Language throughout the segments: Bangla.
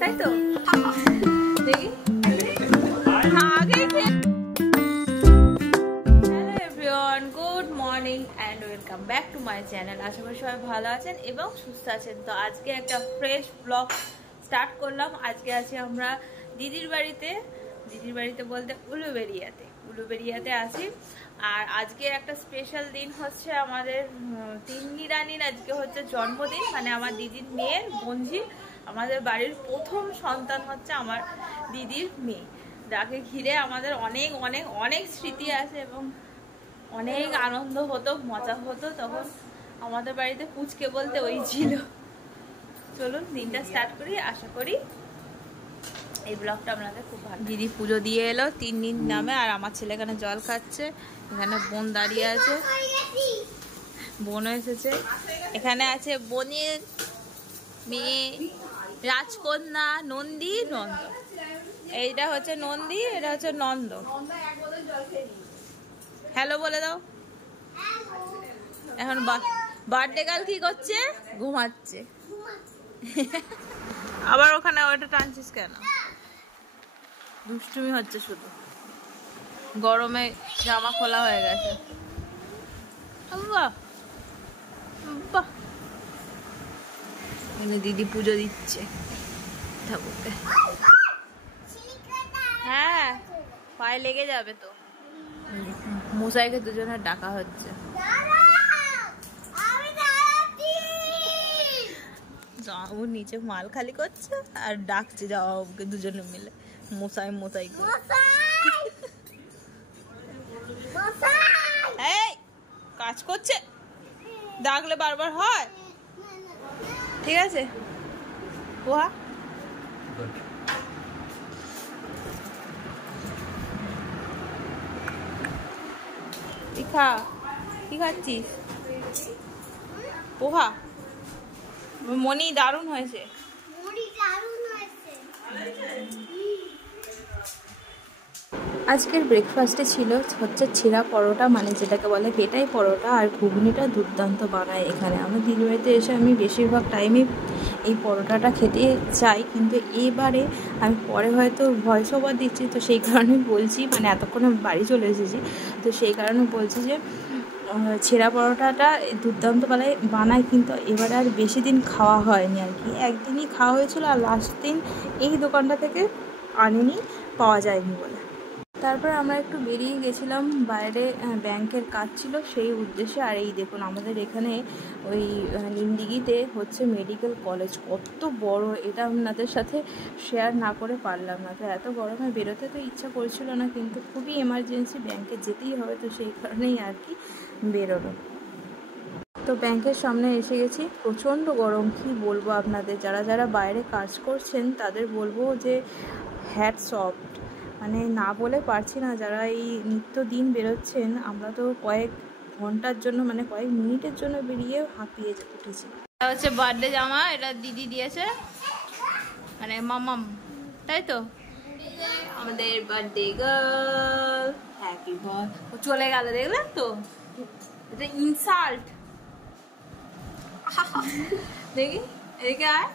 তাই তো দেখি আগে good morning and welcome back to my channel. আশা করি সবাই ভালো আছেন এবং সুস্থ আছেন। তো আজকে একটা ফ্রেশ ব্লগ স্টার্ট করলাম। আজকে আছি আমরা দিদির বাড়িতে বলতে উলুবেড়িয়াতে আছি। আর আজকে একটা স্পেশাল দিন হচ্ছে আমাদের তিন্নি রানীর আজকে হচ্ছে জন্মদিন, মানে আমার দিদির মেয়ের বোনঝি। আমাদের বাড়ির প্রথম সন্তান হচ্ছে আমার দিদির মেয়ে, যাকে ঘিরে আমাদের অনেক অনেক অনেক স্মৃতি আছে এবং অনেক আনন্দ হতো, মজা হতো। তখন আমাদের বাড়িতে পুচকে বলতে ওই ছিল। চলুন দিনটা স্টার্ট করি। আশা করি এই ব্লগটা আপনাদের খুব ভালো। দিদি পুজো দিয়ে এলো 3 দিন নামে, আর আমার ছেলে এখানে জল খাচ্ছে। এখানে বোন দাঁড়িয়ে আছে, বোনও এসেছে। এখানে আছে বোনের মেয়ে রাজকন্যা নন্দী নন্দ। এইটা হচ্ছে নন্দী, এটা হচ্ছে নন্দ। হ্যালো বলে দাও। এখন বার্থডে গার্ল কি করছে? ঘুমাচ্ছে। আবার ওখানে ওটা টানছিস কেন? দুষ্টুমি হচ্ছে শুধু, গরমে জামা খোলা হয়ে গেছে। দিদি পুজো দিচ্ছে ঠাকুরকে। হ্যাঁ, পায়ে লেগে যাবে তো। মশাইকে দুজনের ডাকা হচ্ছে। ও নিচে মাল খালি করছে আর ডাকছে যাওয়াকে দুজনে মিলে। মশাই করে এই কাজ করছে, ডাকলে বারবার হয়। ঠিক আছে ওহা কি খাচ্ছিস? পোহা। মনি দারুণ হয়েছে। আজকের ব্রেকফাস্টে ছিল হচ্ছে ছিঁড়া পরোটা, মানে যেটাকে বলে পেটাই পরোটা, আর ঘুগনিটা দুর্দান্ত বানায় এখানে। আমার দিদির বাড়িতে এসে আমি বেশিরভাগ টাইমে এই পরোটাটা খেতে চাই, কিন্তু এবারে আমি পরে হয়তো ভয়েস ওভার দিচ্ছি, তো সেই কারণে বলছি, মানে এতক্ষণে বাড়ি চলে এসেছি, তো সেই কারণে বলছি যে ছেঁড়া পরোটাটা দুর্দান্ত বানায়, কিন্তু এবারে আর বেশি দিন খাওয়া হয়নি আর কি। একদিনই খাওয়া হয়েছিল, আর লাস্ট দিন এই দোকানটা থেকে আনিনি, পাওয়া যায়নি বলে। তারপর আমরা একটু বেরিয়ে গেছিলাম বাইরে, ব্যাংকের কাজ ছিল সেই উদ্দেশ্যে। আর এই দেখুন আমাদের এখানে ওই নিমদিঘিতে হচ্ছে মেডিকেল কলেজ, কত বড় এটা আপনাদের সাথে শেয়ার না করে পারলাম না। তো এত গরমে বেরোতে তো ইচ্ছা করছিল না, কিন্তু খুবই এমার্জেন্সি, ব্যাংকে যেতেই হবে, তো সেই কারণেই আর কি বেরোনো। তো ব্যাংকের সামনে এসে গেছি। প্রচণ্ড গরম, কি বলবো আপনাদের। যারা বাইরে কাজ করছেন তাদের বলবো যে হ্যাটস অফ, মানে না বলে পারছি না। যারা এই নিত্যদিন বেরোচ্ছেন, আমরা তো কয়েক ঘন্টার জন্য, মানে কয়েক মিনিটের জন্য বেরিয়ে হাঁপিয়ে উঠেছি। এটা হচ্ছে বার্থডে জামা, এটা দিদি দিয়েছে, মানে মামাম, তাই তো আমাদের বার্থডে গার্ল। Happy birthday. চলে গেল, দেখলেন তো, এটা ইনসাল্ট। দেখি এদিকে আয়।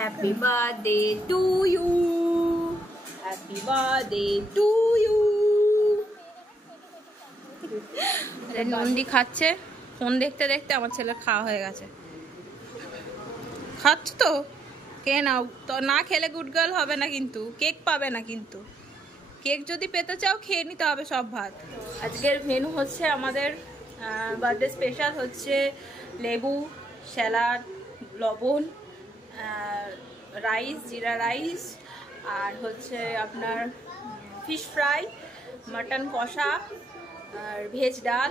Happy birthday to you. Happy birthday to you. Nandi খাচ্ছে, ফোন দেখতে দেখতে আমার ছেলে খাওয়া হয়ে গেছে। খাচ্ছ তো কে নাও তো, না খেলে গুড গার্ল হবে না, কিন্তু কেক পাবে না। কিন্তু কেক যদি পেতে চাও খেয়ে নিতে হবে সব ভাত। আজকের মেনু হচ্ছে আমাদের বার্থডে স্পেশাল হচ্ছে লেবু, স্যালাড, লবণ, রাইস, জিরা রাইস, আর হচ্ছে আপনার ফিশ ফ্রাই, মাটন কষা, আর ভেজ ডাল,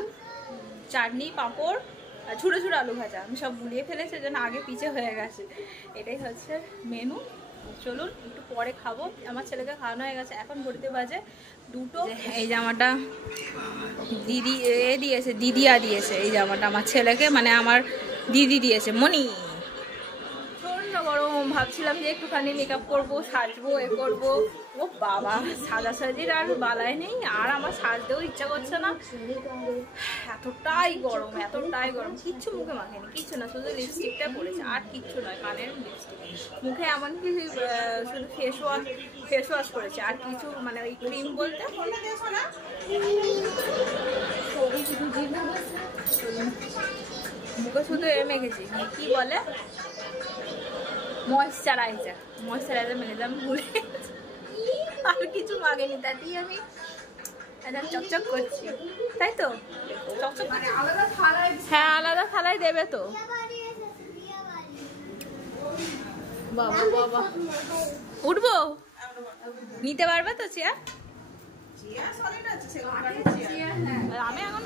চাটনি, পাঁপড়, আর ছোটো ছোটো আলু ভাজা। আমি সব গুলিয়ে ফেলেছি, যেন আগে পিছে হয়ে গেছে। এটাই হচ্ছে মেনু। চলুন একটু পরে খাবো। আমার ছেলেকে খাওয়ানো হয়ে গেছে, এখন ঘড়িতে বাজে 2টো। এই জামাটা দিদিয়া দিয়েছে এই জামাটা আমার ছেলেকে, মানে আমার দিদি দিয়েছে। মনি প্রচণ্ড গরম, ভাবছিলাম যে একটুখানি মেকআপ করবো, সাজবো, এ করবো। ও বাবা, সাজাসাজির আর বালাই নেই, আর আমার সাজতেও ইচ্ছা করছে না। এতটাই গরম, এতটাই গরম। কিচ্ছু মুখে মাখেনি, কিচ্ছু না, শুধু লিপস্টিকটা পরেছে, আর কিচ্ছু নয়। কানের লিপস্টিক, মুখে এমনকি শুধু ফেস ওয়াশ করেছে, আর কিছু মানে ওই ক্রিম বলতে মুখে শুধু এ মেখেছি, কি বলে, ময়েশ্চারাইজার মেখেছি। আমি ভুলে আর কিছু মাগেনি, তাতেই আমি চকচক করছি, তাই তো? চকচক করছি। হ্যাঁ, আলাদা থালায় দেবে তো। বাবা বাবা, উঠবো? নিতে পারবে তো চেয়ার? আমি এখন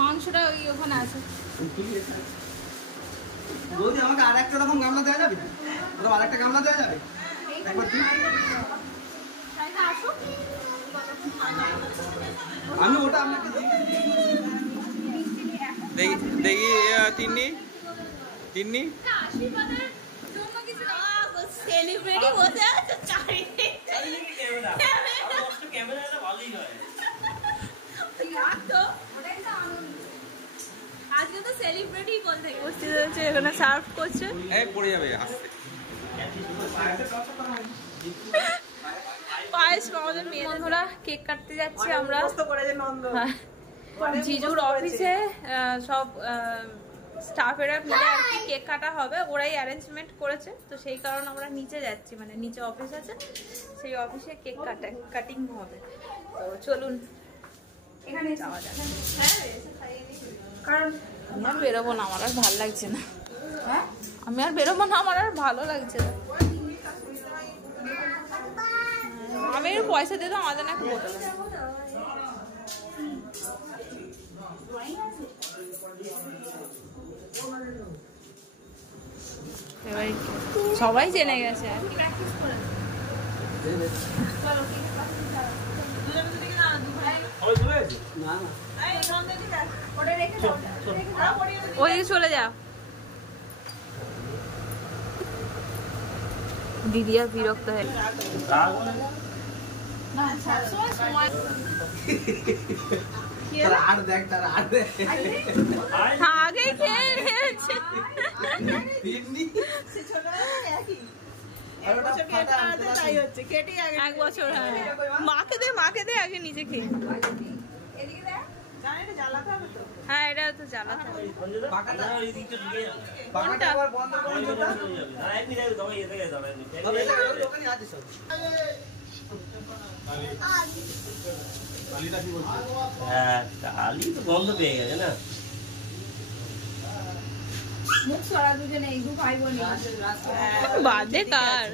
মাংসটা ওই ওখানে আছে। বৌদি আমাকে আর একটা রকম গামলা দেওয়া যাবে? ওরকম আর একটা গামলা দেওয়া যাবে? একবার দিন। আমি ওটা আপনাকে দেখি দেখি তিন্নি তিন্নি সেলিব্রিটি বসে আছে চারিদিকে। আজকে তো সেলিব্রিটি কোন থেকে উপস্থিত হয়েছে, এখানে সার্ভ করছে। এই পড়ে যাবে আস্তে। পায়েস আমাদের মেয়ে। বন্ধুরা, কেক কাটতে যাচ্ছি আমরা। জিজুর অফিসে সব স্টাফেরা মিলে আর কি কেক কাটা হবে, ওরাই অ্যারেঞ্জমেন্ট করেছে, তো সেই কারণে আমরা নিচে যাচ্ছি, মানে নিচে অফিস আছে, সেই অফিসে কেক কাটিং হবে। তো চলুন এখানে যাওয়া যাক। কারণ আমি আর বেরোবো না, আমার আর ভালো লাগছে না। আমি আর বেরোবো না, আমার আর ভালো লাগছে না। আমি পয়সা দিয়ে দাও, আমাদের না একটু বোতল। সবাই জেনে গেছে। ওই চলে যা দিদি, আর বিরক্ত হয়ে আগে খেয়ে নিয়েছে। এক বছর, হ্যাঁ। মাকে দে আগে, নিজে খেয়ে। হ্যাঁ, এটা তো জ্বালাতে হবে। গন্ধ পেয়ে গেছে না? মুখ সরা দুজনে, এই দু ভাই বোন বাদে কার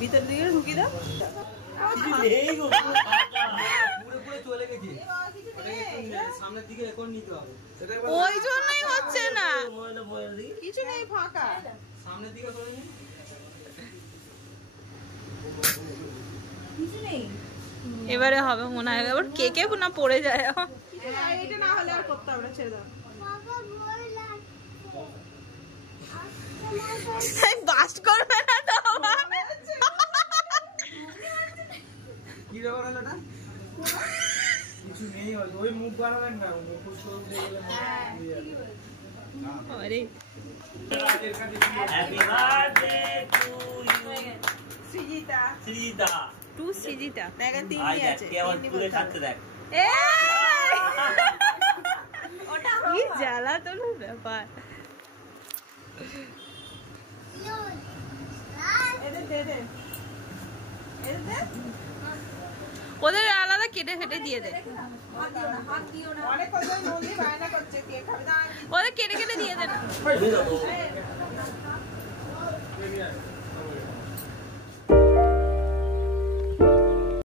ভিতর দিকে ঢুকি দাও। ওই জন্যই হচ্ছে না, কিছু নেই, ফাঁকা সামনের দিকে কিছু নেই। এবারে হবে মনে হয়, আবার কেকে না পড়ে যায়। এটা না হলে আর করতে হবে না, ছেড়ে দাও। বাস্ট করবে না তো? কি ব্যাপার হলো না? কিছু নেই, ওই মুখ বানাবেন না, মুখ সরু দিয়ে গেলে আরে happy birthday to you Srijita. To Srijita. দেখেন তিনই আছে। কে আমার পুরো খাচ্ছে দেখ। ওটা কি জ্বালাতন ব্যাপার। ওদের আলাদা কেটে ফেটে দিয়ে দে, অনেক কথা নদী বায়না করছে কে খাবে না ওরা কেটে কেটে দিয়ে দে না। তুমি তো-